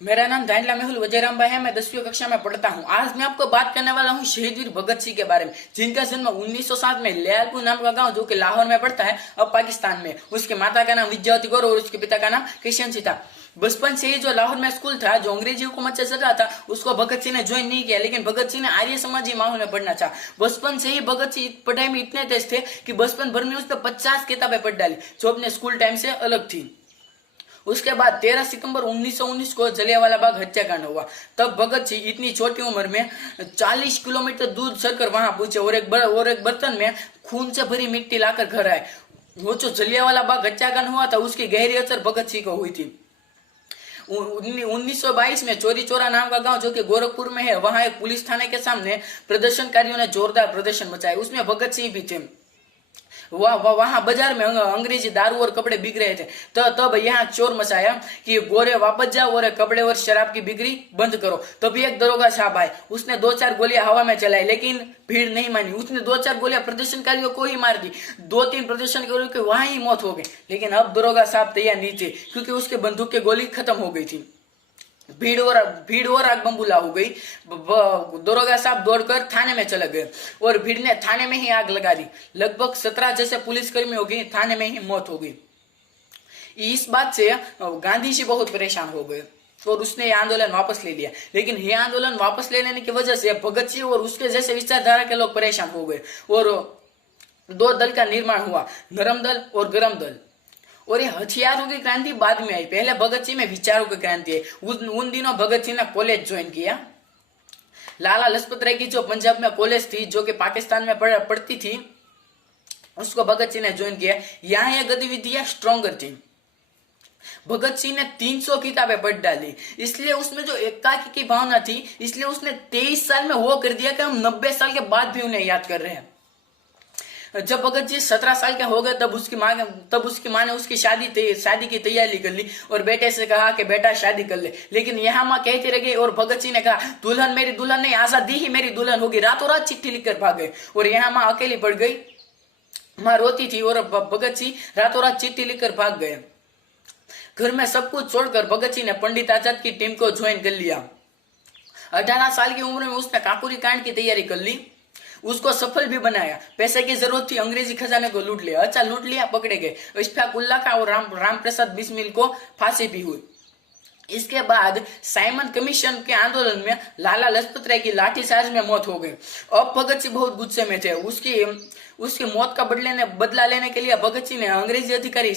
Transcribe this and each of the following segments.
मेरा नाम धानला मेहुल वजयराम भाई है। मैं 10वीं कक्षा में पढ़ता हूँ। आज मैं आपको बात करने वाला हूँ शहीद वीर भगत सिंह के बारे में, जिनका जन्म 1907 में लियालपुर नाम का गांव जो कि लाहौर में पड़ता है, अब पाकिस्तान में। उसके माता का नाम विद्यावती कौर और उसके पिता का नाम किशन सिंह था। बचपन से ही जो लाहौर में स्कूल था जो अंग्रेजी हुकूमत से चल रहा था, उसको भगत सिंह ने ज्वाइन नहीं किया, लेकिन भगत सिंह ने आर्य समाजी माहौल में पढ़ना चाहा। बचपन से ही भगत सिंह पढ़ाई में इतने तेज थे कि बचपन भर में उसने 50 किताबें पढ़ डाली, जो अपने स्कूल टाइम से अलग थी। उसके बाद 13 सितंबर 1919 को जलियांवाला बाग हत्याकांड हुआ। तब भगत सिंह इतनी छोटी उम्र में 40 किलोमीटर दूर चलकर वहां पहुंचे और एक बर्तन में खून से भरी मिट्टी लाकर घर आए। वो जो जलियांवाला बाग हत्याकांड हुआ था, उसकी गहरी असर भगत सिंह को हुई थी। 1922 में चोरी चोरा नाम का गांव जो कि गोरखपुर में है, वहां एक पुलिस थाने के सामने प्रदर्शनकारियों ने जोरदार प्रदर्शन मचाया। उसमें भगत सिंह भी थे। वहां बाजार में अंग्रेजी दारू और कपड़े बिक रहे थे। तब यहाँ चोर मचाया कि गोरे वापस जाओ और कपड़े और शराब की बिक्री बंद करो। तभी एक दरोगा साहब आए, उसने 2-4 गोलियां हवा में चलाई, लेकिन भीड़ नहीं मानी। उसने 2-4 गोलियां प्रदर्शनकारियों को ही मार दी। 2-3 प्रदर्शनकारियों की वहां ही मौत हो गई। लेकिन अब दरोगा साहब तैयार नहीं थे, क्योंकि उसके बंदूक की गोली खत्म हो गई थी। भीड़ और आग बंबूला हो गई। दरोगा साहब दौड़कर थाने में चले गए और भीड़ ने थाने में ही आग लगा दी। लगभग 17 जैसे पुलिसकर्मियों की थाने में ही मौत हो गई। इस बात से गांधी जी बहुत परेशान हो गए और उसने ये आंदोलन वापस ले लिया। लेकिन ये आंदोलन वापस ले लेने की वजह से भगत सिंह और उसके जैसे विचारधारा के लोग परेशान हो गए और 2 दल का निर्माण हुआ, नरम दल और गरम दल। और ये हथियारों की क्रांति बाद में आई। पहले भगत सिंह में विचारों की क्रांति है। उन दिनों भगत सिंह ने कॉलेज ज्वाइन किया। लाला लजपत राय की जो पंजाब में कॉलेज थी, जो कि पाकिस्तान में पढ़ती थी, उसको भगत सिंह ने ज्वाइन किया। यहाँ ये गतिविधियां स्ट्रॉन्गर थी। भगत सिंह ने 300 किताबें पढ़ डाली, इसलिए उसमें जो एकाकी की भावना थी, इसलिए उसने 23 साल में वो कर दिया कि हम 90 साल के बाद भी उन्हें याद कर रहे हैं। जब भगत जी 17 साल के हो गए, तब उसकी माँ ने उसकी शादी की तैयारी कर ली और बेटे से कहा कि बेटा शादी कर ले। लेकिन यहाँ माँ कहती रह गई और भगत सिंह ने कहा दुल्हन मेरी दुल्हन नहीं, आजादी ही मेरी दुल्हन होगी। रातों रात चिट्ठी लिखकर भाग गए और यहाँ माँ अकेली पड़ गई। माँ रोती थी और भगत सिंह रातों रात चिट्ठी लिखकर भाग गए। घर में सब कुछ छोड़कर भगत सिंह ने पंडित आजाद की टीम को ज्वाइन कर लिया। 18 साल की उम्र में उसने काकोरी कांड की तैयारी कर ली। उसको सफल भी बनाया। पैसे की जरूरत थी, अंग्रेजी खजाने को लूट लिया। अच्छा, लूट लिया, पकड़े गए। इश्फाक उल्लाह का और राम प्रसाद बिस्मिल को फांसी भी हुई। इसके बाद साइमन कमीशन के आंदोलन में लाला लजपत राय की लाठीचार्ज में मौत हो गई। अब भगत सिंह बहुत गुस्से में थे। उसकी मौत का बदला लेने के लिए भगत सिंह ने अंग्रेजी अधिकारी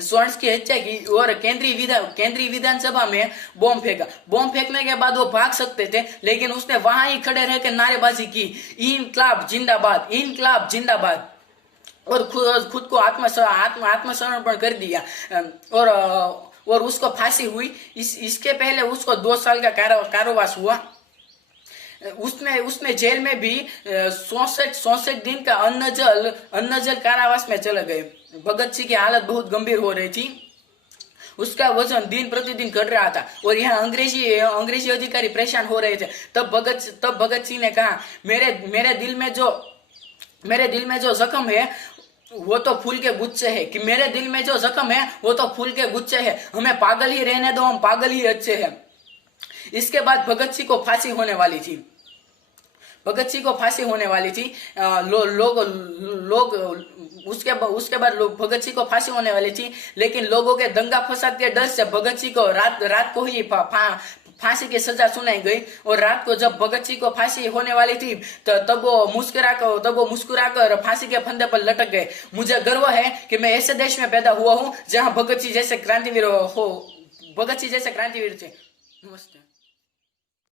स्वर्ण की हत्या की और केंद्रीय विधानसभा में बॉम्ब फेंका। बॉम्ब फेंकने के बाद वो भाग सकते थे, लेकिन उसने वहां ही खड़े रहकर नारेबाजी की, इनकलाब जिंदाबाद, इनकलाब जिंदाबाद, और खुद को आत्मसमर्पण कर दिया और उसको फांसी हुई। इसके पहले उसको 2 साल का कारावास हुआ। उसने जेल में भी 64 दिन का अन्नजल कारावास में चले गए। भगत सिंह की हालत बहुत गंभीर हो रही थी। उसका वजन दिन प्रतिदिन घट रहा था और यहाँ अंग्रेजी अधिकारी परेशान हो रहे थे। तब भगत सिंह ने कहा मेरे दिल में जो जख्म है वो तो फूल के गुच्छे है, कि मेरे दिल में जो जख्म है वो तो फूल के गुच्छे है। हमें पागल ही रहने दो, हम पागल ही अच्छे हैं। इसके बाद भगत सिंह को फांसी होने वाली थी। उसके बाद भगत सिंह को फांसी होने वाली थी, लेकिन लोगों के दंगा फसाद के डर से भगत सिंह को रात को ही फांसी की सजा सुनाई गई। और रात को जब भगत सिंह को फांसी होने वाली थी, तब वो मुस्कुराकर फांसी के फंदे पर लटक गए। मुझे गर्व है कि मैं ऐसे देश में पैदा हुआ हूँ जहाँ भगत सिंह जैसे क्रांतिवीर थे। नमस्ते।